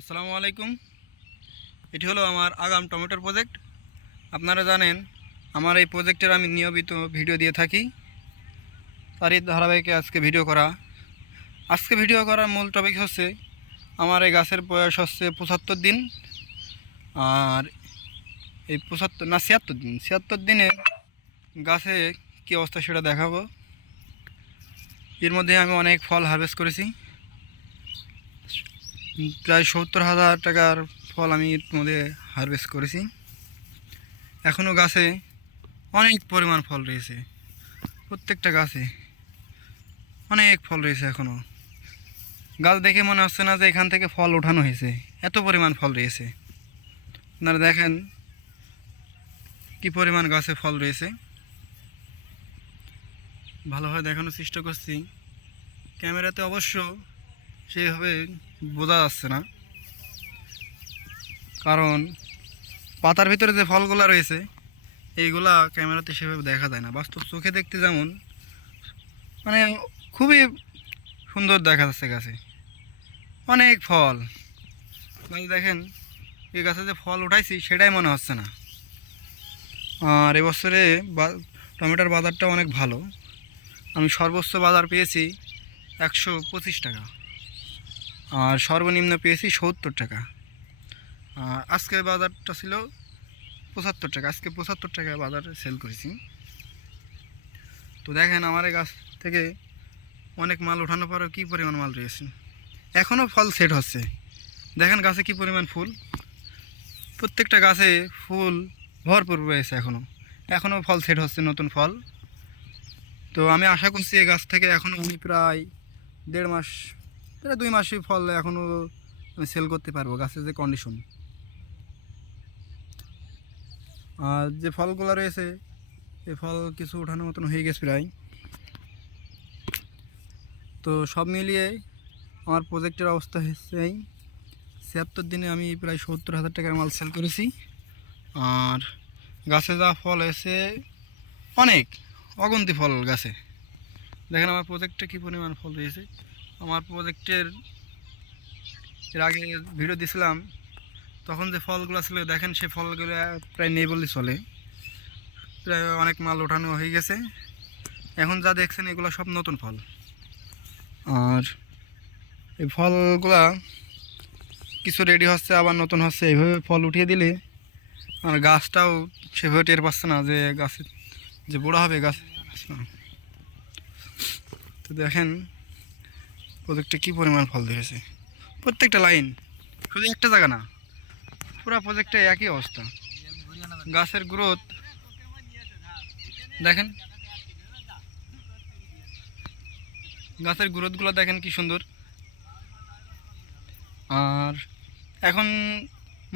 আসসালামু আলাইকুম। এটি হলো আমার আগাম টমেটোর প্রজেক্ট। আপনারা জানেন, আমার এই প্রজেক্টের আমি নিয়মিত ভিডিও দিয়ে থাকি। তারই ধারাবাহিকে আজকে ভিডিও করা। আজকে ভিডিও করার মূল টপিক হচ্ছে, আমার এই গাছের বয়স হচ্ছে পঁচাত্তর দিন। আর এই পঁচাত্তর, না, ছিয়াত্তর দিন। ছিয়াত্তর দিনে গাছে কী অবস্থা সেটা দেখাবো। এর মধ্যে আমি অনেক ফল হারভেস্ট করেছি। প্রায় সত্তর হাজার টাকার ফল আমি এর মধ্যে হারভেস্ট করেছি। এখনও গাছে অনেক পরিমাণ ফল রয়েছে। প্রত্যেকটা গাছে অনেক ফল রয়েছে এখনও গাছ দেখে মনে হচ্ছে না যে এখান থেকে ফল ওঠানো হয়েছে। এত পরিমাণ ফল রয়েছে। আপনারা দেখেন কি পরিমাণ গাছে ফল রয়েছে। ভালোভাবে দেখানোর চেষ্টা করছি। ক্যামেরাতে অবশ্য সেইভাবে বোঝা যাচ্ছে না। কারণ পাতার ভিতরে যে ফলগুলো রয়েছে, এইগুলা ক্যামেরাতে সেভাবে দেখা যায় না। বাস্তব চোখে দেখতে যেমন মানে খুবই সুন্দর দেখা যাচ্ছে গাছে। অনেক ফল। গাছ দেখেন, এই গাছে যে ফল উঠাইছি, সেটাই মনে হচ্ছে না। আর এবছরে টমেটোর বাজারটা অনেক ভালো। আমি সর্বোচ্চ বাজার পেয়েছি একশো পঁচিশ টাকা। আর সর্বনিম্ন পেয়েছি সত্তর টাকা। আর আজকে বাজারটা ছিল পঁচাত্তর টাকা, আজকে পঁচাত্তর টাকা বাজার সেল করেছি। তো দেখেন আমার গাছ থেকে অনেক মাল ওঠানোর পরেও কী পরিমাণ মাল রয়েছে। এখনও ফল সেট হচ্ছে। দেখেন গাছে কি পরিমাণ ফুল। প্রত্যেকটা গাছে ফুল ভরপুর রয়েছে এখনও এখনও ফল সেট হচ্ছে নতুন ফল। তো আমি আশা করছি এই গাছ থেকে এখনও আমি প্রায় দেড় মাস প্রায় দুই মাসই ফল এখনও আমি সেল করতে পারব, গাছের যে কন্ডিশন আর যে ফলগুলো রয়েছে এই ফল কিছু ওঠানোর মতন হয়ে গেছে প্রায়। তো সব মিলিয়ে আমার প্রজেক্টের অবস্থা হচ্ছে ছিয়াত্তর দিনে আমি প্রায় সত্তর হাজার টাকার মাল সেল করেছি। আর গাছে যা ফল এসে অনেক অগন্তি ফল গাছে। দেখেন আমার প্রজেক্টে কী পরিমাণ ফল রয়েছে। আমার প্রজেক্টের এর আগে ভিডিও দিয়েছিলাম তখন যে ফলগুলো ছিল, দেখেন সেই ফলগুলো প্রায় নেই বললে চলে। প্রায় অনেক মাল ওঠানো হয়ে গেছে। এখন যা দেখছেন, এগুলো সব নতুন ফল। আর এই ফলগুলা কিছু রেডি হচ্ছে, আবার নতুন হচ্ছে। এইভাবে ফল উঠিয়ে দিলে আর গাছটাও সেভাবে টের পাচ্ছে না যে গাছে যে বড়ো হবে, গাছ তো দেখেন প্রজেক্টে কী পরিমাণ ফল ধরেছে? প্রত্যেকটা লাইন, শুধু একটা জায়গা না, পুরো প্রজেক্টে একই অবস্থা। গাছের গ্রোথ দেখেন। গাছের গ্রোথগুলো দেখেন কি সুন্দর। আর এখন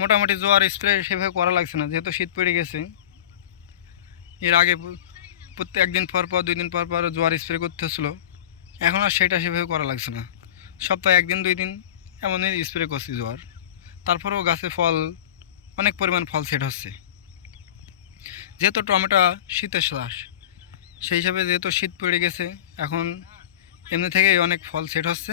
মোটামুটি জোয়ার স্প্রে সেভাবে করা লাগছে না, যেহেতু শীত পড়ে গেছে। এর আগে প্রত্যেক একদিন পর পর, দুই দিন পর পর জোয়ার স্প্রে করতে হচ্ছিল। এখন আর সেটা সেভাবে করা লাগছে না। সপ্তাহে একদিন, দুই দিন এমনই স্প্রে করছি জোয়ার। তারপরেও গাছে ফল, অনেক পরিমাণ ফল সেট হচ্ছে। যেহেতু টমেটো শীতের শ্বাস, সেই হিসাবে যেহেতু শীত পড়ে গেছে, এখন এমনি থেকেই অনেক ফল সেট হচ্ছে।